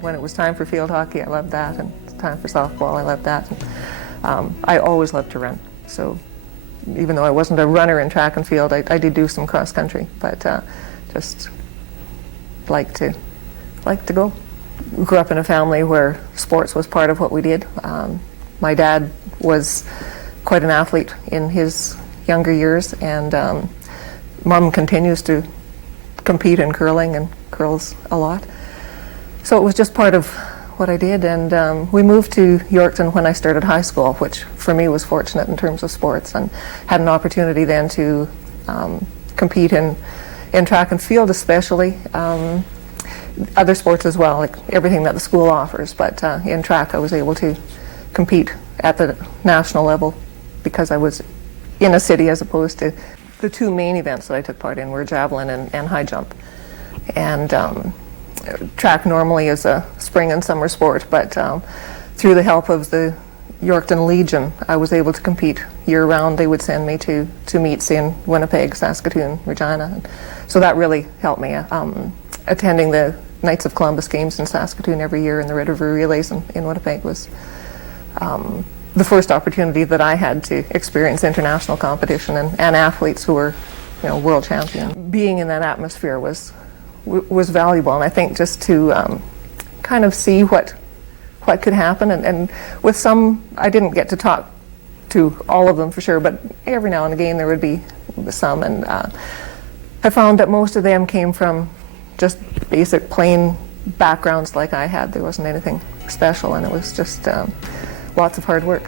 When it was time for field hockey, I loved that, and time for softball, I loved that. I always loved to run, so even though I wasn't a runner in track and field, I did do some cross country, but just like to go. Grew up in a family where sports was part of what we did. My dad was quite an athlete in his younger years, and Mom continues to compete in curling and curls a lot. So it was just part of what I did, and we moved to Yorkton when I started high school, which for me was fortunate in terms of sports, and had an opportunity then to compete in track and field especially, other sports as well, like everything that the school offers, but in track I was able to compete at the national level because I was in a city, as opposed to the two main events that I took part in were javelin and high jump. And track normally is a spring and summer sport, but through the help of the Yorkton Legion, I was able to compete year-round. They would send me to meets in Winnipeg, Saskatoon, Regina. And so that really helped me. Attending the Knights of Columbus games in Saskatoon every year and the Red River Relays in Winnipeg was the first opportunity that I had to experience international competition and athletes who were, world champion. Being in that atmosphere was valuable, and I think just to kind of see what could happen, and with some, I didn't get to talk to all of them for sure, but every now and again there would be some, and I found that most of them came from just basic plain backgrounds like I had. There wasn't anything special, and it was just lots of hard work.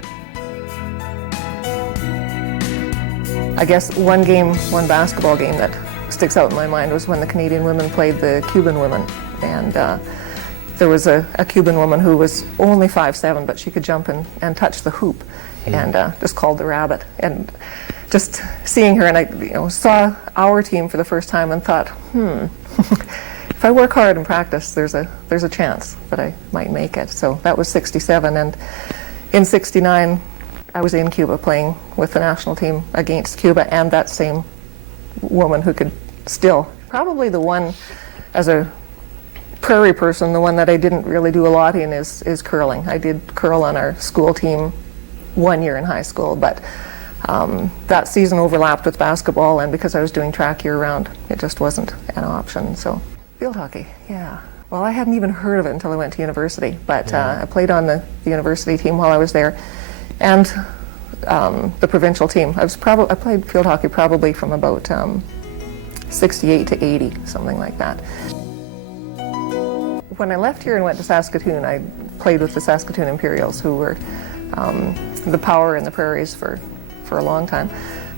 I guess one basketball game that sticks out in my mind was when the Canadian women played the Cuban women, and there was a Cuban woman who was only 5'7", but she could jump and touch the hoop, and just called the rabbit. And just seeing her, and I saw our team for the first time and thought, if I work hard and practice, there's a chance that I might make it. So that was '67, and in '69 I was in Cuba playing with the national team against Cuba, and that same woman who could still, probably the one, as a prairie person, the one that I didn't really do a lot in is curling. I did curl on our school team 1 year in high school, but that season overlapped with basketball, and because I was doing track year-round, it just wasn't an option. So field hockey, yeah. Well, I hadn't even heard of it until I went to university, but I played on the university team while I was there, and the provincial team. I played field hockey probably from about 68 to 80, something like that. When I left here and went to Saskatoon, I played with the Saskatoon Imperials, who were the power in the prairies for a long time.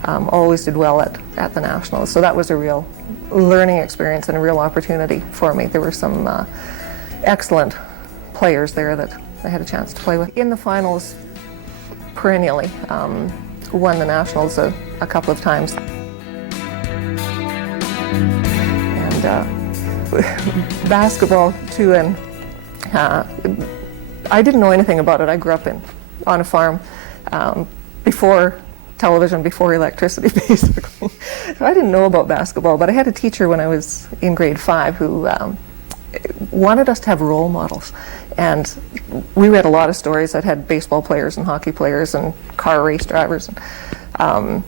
Always did well at the Nationals, so that was a real learning experience and a real opportunity for me. There were some excellent players there that I had a chance to play with. In the finals, perennially, won the Nationals a couple of times. And basketball too, and I didn't know anything about it. I grew up on a farm before television, before electricity, basically. So I didn't know about basketball, but I had a teacher when I was in grade 5 who wanted us to have role models. And we read a lot of stories that had baseball players and hockey players and car race drivers, and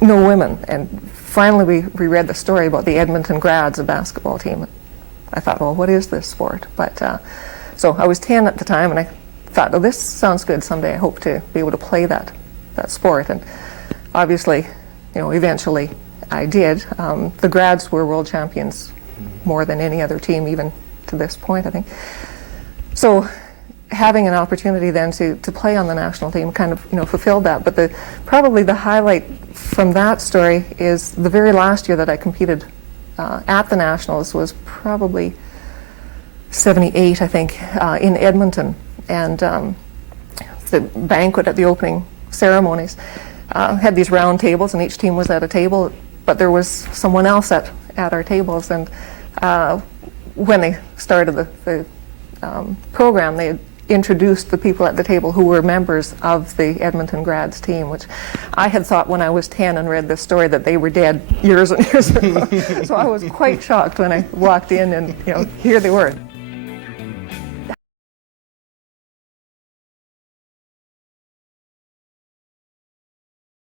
no women. And finally we read the story about the Edmonton Grads, a basketball team. I thought, well, what is this sport? But so I was 10 at the time, and I thought, oh, this sounds good. Someday I hope to be able to play that sport. And obviously, eventually I did. The Grads were world champions more than any other team, even to this point, I think. So having an opportunity then to play on the national team kind of fulfilled that. But probably the highlight from that story is the very last year that I competed at the Nationals was probably '78, I think, in Edmonton. And the banquet at the opening ceremonies had these round tables, and each team was at a table, but there was someone else at our tables. And when they started the program, they had introduced the people at the table who were members of the Edmonton Grads team, which I had thought when I was 10 and read this story that they were dead years and years ago. So I was quite shocked when I walked in and here they were.